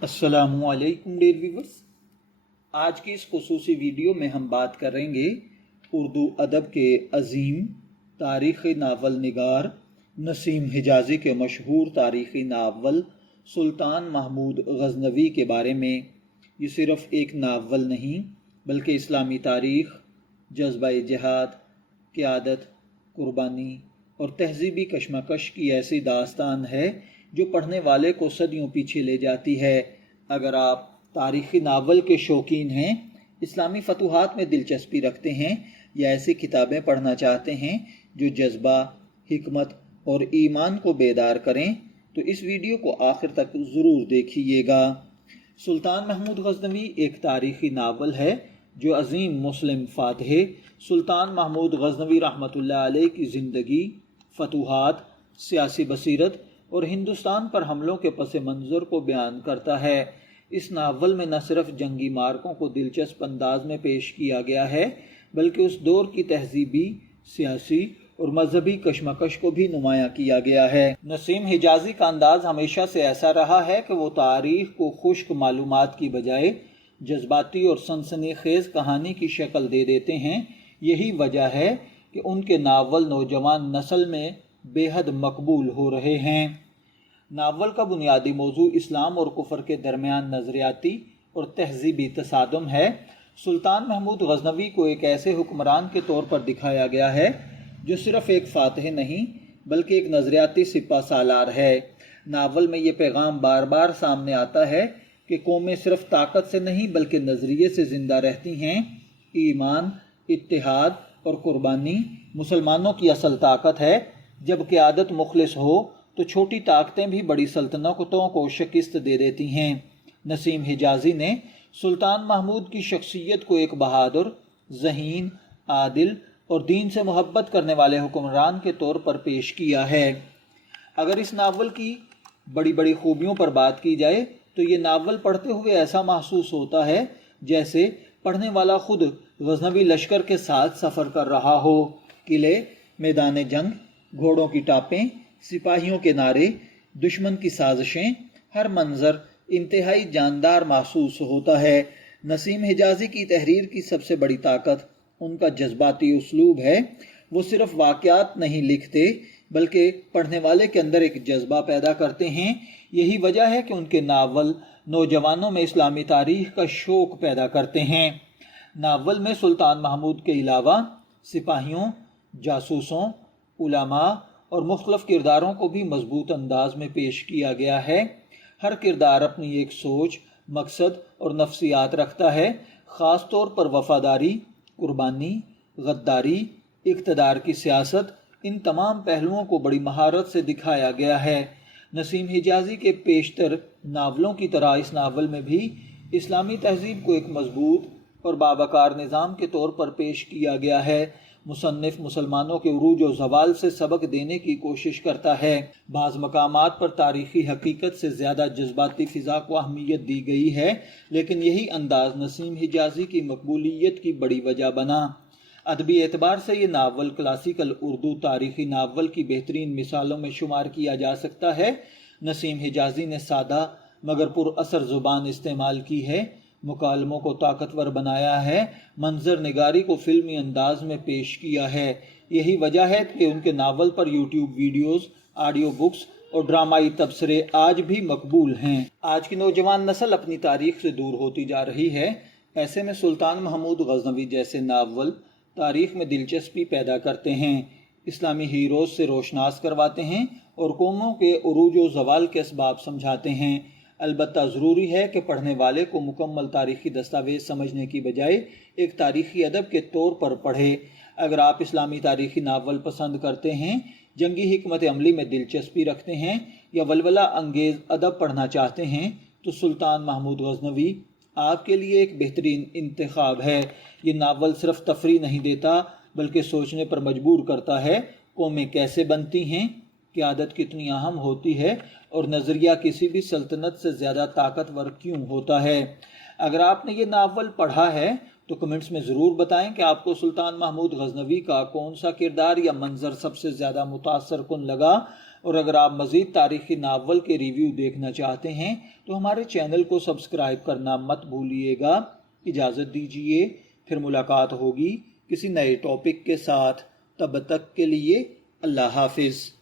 अस्सलामु अलैकुम dear viewers. आज की इस खुसूसी वीडियो में हम बात करेंगे उर्दू अदब के अजीम तारीख़ी नावल निगार नसीम हिजाज़ी के मशहूर तारीख़ी नावल सुल्तान महमूद गज़नवी के बारे में। ये सिर्फ़ एक नावल नहीं बल्कि इस्लामी तारीख़, जज्बा जिहाद, क़यादत, कुर्बानी और तहज़ीबी कशमकश की ऐसी दास्तान है जो पढ़ने वाले को सदियों पीछे ले जाती है। अगर आप तारीख़ी नावल के शौकीन हैं, इस्लामी फतूहात में दिलचस्पी रखते हैं या ऐसी किताबें पढ़ना चाहते हैं जो जज्बा, हिकमत और ईमान को बेदार करें, तो इस वीडियो को आखिर तक ज़रूर देखिएगा। सुल्तान महमूद गज़नवी एक तारीख़ी नावल है जो अज़ीम मुस्लिम फ़ातिह सुल्तान महमूद गज़नवी रहमतुल्लाह अलैह की ज़िंदगी, फतूहात, सियासी बसीरत और हिंदुस्तान पर हमलों के पस मंज़र को बयान करता है। इस नावल में न सिर्फ जंगी मार्कों को दिलचस्प अंदाज में पेश किया गया है बल्कि उस दौर की तहज़ीबी, सियासी और मजहबी कशमकश को भी नुमायाँ किया गया है। नसीम हिजाज़ी का अंदाज़ हमेशा से ऐसा रहा है कि वो तारीख़ को खुश्क मालूमात की बजाय जज्बाती और सनसनीखेज़ कहानी की शक्ल दे देते हैं। यही वजह है कि उनके नावल नौजवान नस्ल में बेहद मकबूल हो रहे हैं। नावल का बुनियादी मौजू इस्लाम और कुफर के दरमियान नज़रियाती और तहज़ीबी तसादुम है। सुल्तान महमूद गज़नवी को एक ऐसे हुक्मरान के तौर पर दिखाया गया है जो सिर्फ़ एक फ़ातिह नहीं बल्कि एक नज़रियाती सिपा सालार है। नावल में ये पैगाम बार बार सामने आता है कि कौमें सिर्फ ताकत से नहीं बल्कि नज़रिए से ज़िंदा रहती हैं। ईमान, इत्तेहाद और कुर्बानी मुसलमानों की असल ताकत है। जब क़यादत मुखलिस हो तो छोटी ताकतें भी बड़ी सल्तनतों को शिकस्त दे देती हैं। नसीम हिजाज़ी ने सुल्तान महमूद की शख्सियत को एक बहादुर, ज़हीन, आदिल और दीन से मोहब्बत करने वाले हुक्मरान के तौर पर पेश किया है। अगर इस नावल की बड़ी बड़ी खूबियों पर बात की जाए तो ये नावल पढ़ते हुए ऐसा महसूस होता है जैसे पढ़ने वाला खुद गज़नवी लश्कर के साथ सफ़र कर रहा हो। किले, मैदान जंग, घोड़ों की टापें, सिपाहियों के नारे, दुश्मन की साजिशें, हर मंजर इंतहाई जानदार महसूस होता है। नसीम हिजाज़ी की तहरीर की सबसे बड़ी ताकत उनका जज्बाती उसलूब है। वो सिर्फ वाक़यात नहीं लिखते बल्कि पढ़ने वाले के अंदर एक जज्बा पैदा करते हैं। यही वजह है कि उनके नावल नौजवानों में इस्लामी तारीख़ का शौक़ पैदा करते हैं। नावल में सुल्तान महमूद के अलावा सिपाहियों, जासूसों, उलमा और मुख्तलिफ किरदारों को भी मजबूत अंदाज में पेश किया गया है। हर किरदार अपनी एक सोच, मकसद और नफ्सियात रखता है। ख़ास तौर पर वफ़ादारी, कुर्बानी, गद्दारी, इक़्तिदार की सियासत, इन तमाम पहलुओं को बड़ी महारत से दिखाया गया है। नसीम हिजाज़ी के पेशतर नावलों की तरह इस नावल में भी इस्लामी तहज़ीब को एक मजबूत और बावकार निज़ाम के तौर पर पेश किया गया है। मुसन्निफ़ मुसलमानों के उरूज और ज़वाल से सबक देने की कोशिश करता है। बाज़ मकामात पर तारीख़ी हकीकत से ज़्यादा जज्बाती फ़िज़ा को अहमियत दी गई है, लेकिन यही अंदाज़ नसीम हिजाज़ी की मकबूलियत की बड़ी वजह बना। अदबी एतबार से ये नावल क्लासिकल उर्दू तारीख़ी नावल की बेहतरीन मिसालों में शुमार किया जा सकता है। नसीम हिजाज़ी ने सादा मगर पुरअसर ज़ुबान इस्तेमाल की है, मुकालमों को ताकतवर बनाया है, मंजर निगारी को फिल्मी अंदाज में पेश किया है। यही वजह है कि उनके नावल पर यूट्यूब वीडियोस, ऑडियो बुक्स और ड्रामाई तबसरे आज भी मकबूल हैं। आज की नौजवान नस्ल अपनी तारीख से दूर होती जा रही है। ऐसे में सुल्तान महमूद गज़नवी जैसे नावल तारीख में दिलचस्पी पैदा करते हैं, इस्लामी हीरोज से रोशनास करवाते हैं और कौमों के उरूज व ज़वाल के असबाब समझाते हैं। अलबत्ता ज़रूरी है कि पढ़ने वाले को मुकम्मल तारीख़ी दस्तावेज़ समझने की बजाय एक तारीख़ी अदब के तौर पर पढ़े। अगर आप इस्लामी तारीख़ी नावल पसंद करते हैं, जंगी हिकमत अमली में दिलचस्पी रखते हैं या वलवला अंगेज़ अदब पढ़ना चाहते हैं तो सुल्तान महमूद गज़नवी आपके लिए एक बेहतरीन इंतखाब है। ये नावल सिर्फ तफरी नहीं देता बल्कि सोचने पर मजबूर करता है। कौमें कैसे बनती हैं, क़यादत कितनी अहम होती है और नज़रिया किसी भी सल्तनत से ज़्यादा ताकतवर क्यों होता है। अगर आपने ये नावल पढ़ा है तो कमेंट्स में ज़रूर बताएं कि आपको सुल्तान महमूद गज़नवी का कौन सा किरदार या मंज़र सबसे ज़्यादा मुतासर कुन लगा। اور اگر آپ مزید تاریخی ناول کے ریویو دیکھنا چاہتے ہیں تو ہمارے چینل کو سبسکرائب کرنا مت بھولیے گا۔ اجازت دیجیے، پھر ملاقات ہوگی کسی نئے ٹاپک کے ساتھ۔ تب تک کے لیے اللہ حافظ۔